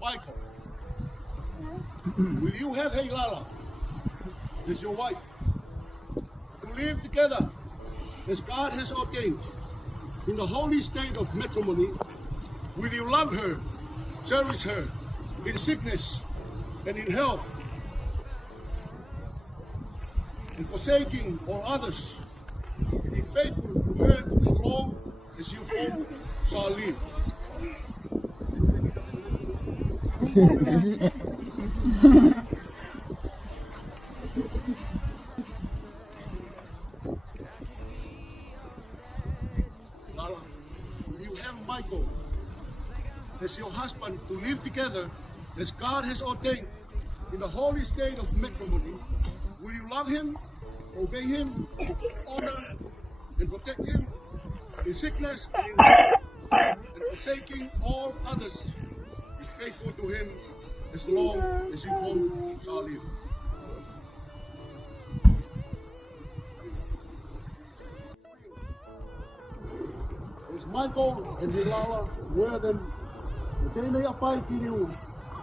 Michael, will you have Heilala as your wife to live together as God has ordained in the holy state of matrimony? Will you love her, cherish her in sickness and in health, and forsaking all others, be faithful to her as long as you both shall live? Sala, you have Michael as your husband to live together as God has ordained in the holy state of matrimony. Will you love him, obey him, honor and protect him in sickness and in health, and forsaking all others, be faithful to him as long as you both shall live? As Michael and Heilala wear them, they may abide in you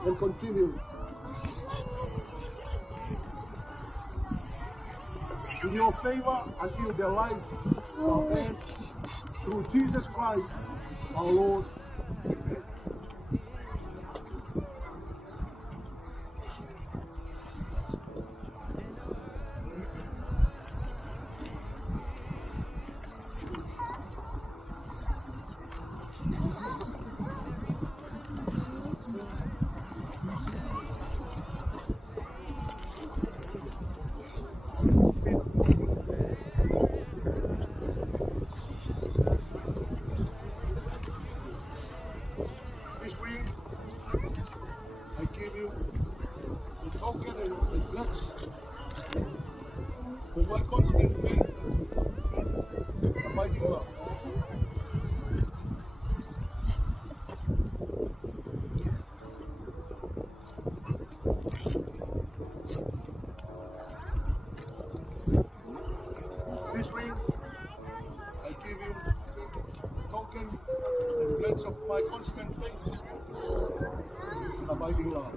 and continue in your favor until their lives shall end, through Jesus Christ our Lord. Amen. pledge of my constant faith and abiding love.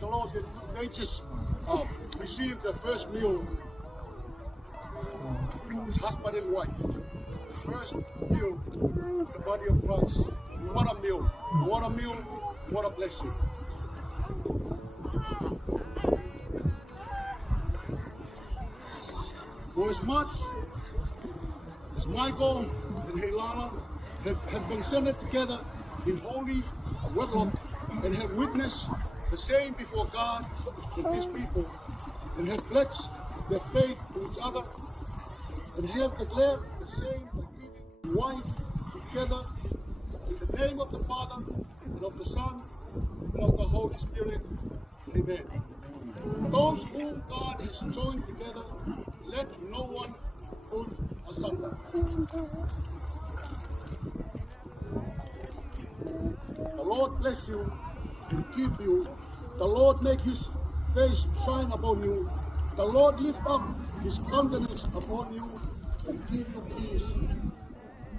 The Lord, they just received the first meal, his husband and wife. First meal of the body of Christ. What a meal, what a meal, what a blessing. For as much as Michael and Heilala have been centered together in holy wedlock and have witnessed the same before God and His people, and have pledged their faith to each other, and have declared the same agreement, wife together in the name of the Father and of the Son and of the Holy Spirit. Amen. Those whom God has joined together, let no one put asunder. The Lord bless you and keep you. The Lord make His face shine upon you. The Lord lift up His countenance upon you and give you peace.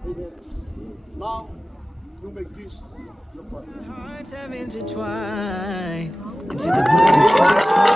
Amen. Now you may kiss your brother. Hearts have intertwined into the blue.